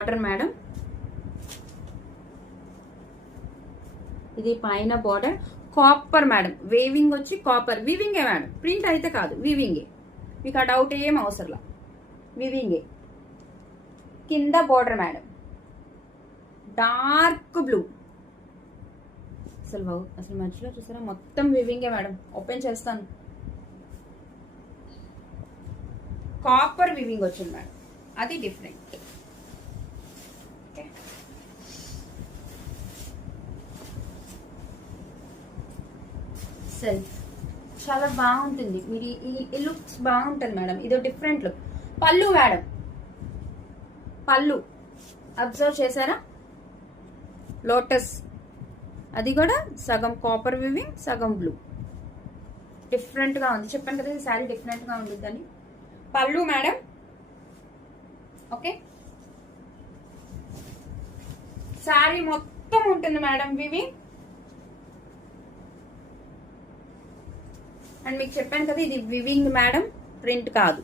Border madam, ఇది పైన border copper madam. Weaving వచ్చి కాపర్ వీవింగే మేడం, ప్రింట్ అయితే కాదు, వీవింగే. మీకు ఆ డౌట్ ఏం అవసరంలా, వీవింగే. కింద బార్డర్ మేడం డార్క్ బ్లూ. అసలు మధ్యలో చూసారా మొత్తం వీవింగే మేడం. ఓపెన్ చేస్తాను. కాపర్ వీవింగ్ వచ్చింది మేడం, అది డిఫరెంట్. సెల్ఫ్ చాలా బాగుంటుంది. మీరు ఈ లుక్స్ బాగుంటుంది మేడం. ఇదో డిఫరెంట్ లుక్. పళ్ళు మేడం, పళ్ళు అబ్జర్వ్ చేశారా? లోటస్, అది కూడా సగం కాపర్ వివింగ్ సగం బ్లూ. డిఫరెంట్ గా ఉంది. చెప్పాను కదా ఈ శారీ డిఫరెంట్ గా ఉంటుందని. పళ్ళు మేడం. ఓకే, శారీ మొత్తం ఉంటుంది మేడం వివింగ్. అండ్ మీకు చెప్పాను కదా ఇది వివింగ్ మేడం, ప్రింట్ కాదు.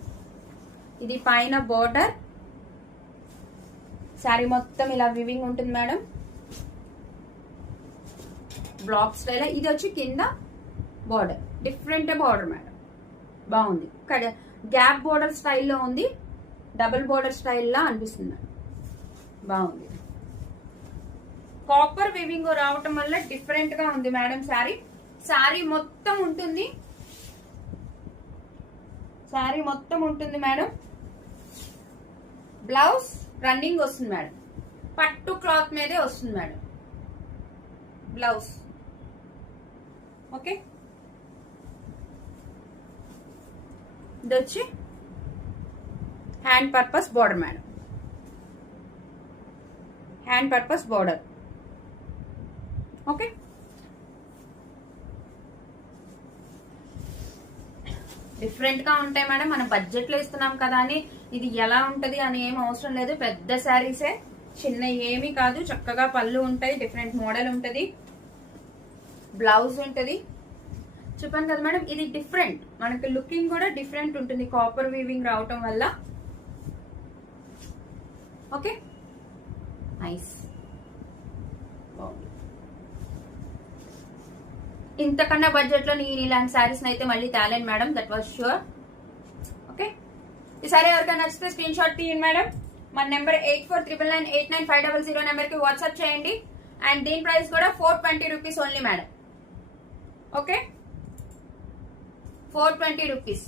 ఇది పైన బోర్డర్, శారీ మొత్తం ఇలా వివింగ్ ఉంటుంది మేడం. Black style. ఇది వచ్చి కింద బోర్డర్, డిఫరెంట్ బోర్డర్ మేడం. బాగుంది. గ్యాప్ బోర్డర్ స్టైల్లో ఉంది, డబుల్ బోర్డర్ స్టైల్లా అనిపిస్తుంది. బాగుంది. కాపర్ వివింగ్ రావటం వల్ల డిఫరెంట్ గా ఉంది మేడం శారీ. శారీ మొత్తం ఉంటుంది, శారీ మొత్తం ఉంటుంది మేడం. బ్లౌజ్ రన్నింగ్ వస్తుంది మేడం, పట్టు క్లాత్ మీదే వస్తుంది మేడం బ్లౌజ్. ఓకే, ఇది వచ్చి hand purpose border madam, hand purpose border. Okay, different గా ఉంటాయి మేడం. మనం బడ్జెట్ లో ఇస్తున్నాం కదా అని ఇది ఎలా ఉంటది అని ఏం అవసరం లేదు. పెద్ద శారీసే, చిన్న ఏమీ కాదు. చక్కగా పళ్ళు ఉంటాయి, డిఫరెంట్ మోడల్ ఉంటది, బ్లౌజ్ ఉంటది. చెప్పాను కదా మేడం ఇది డిఫరెంట్. మనకి లుకింగ్ కూడా డిఫరెంట్ ఉంటుంది కాపర్ వీవింగ్ రావటం వల్ల. Okay, nice. ఇంతకన్నా బడ్జెట్ లో నేను ఇలాంటి శారీస్ అయితే మళ్ళీ తేలేను madam, that was sure. Okay, ఈ సారీ ఎవరికైనా నచ్చితే స్క్రీన్ షాట్ తీయండి మేడం. మన నెంబర్ 8499989500 నెంబర్ కి వాట్సాప్ చేయండి. అండ్ దీని ప్రైస్ కూడా 420 rupees only madam. Okay, 420 rupees.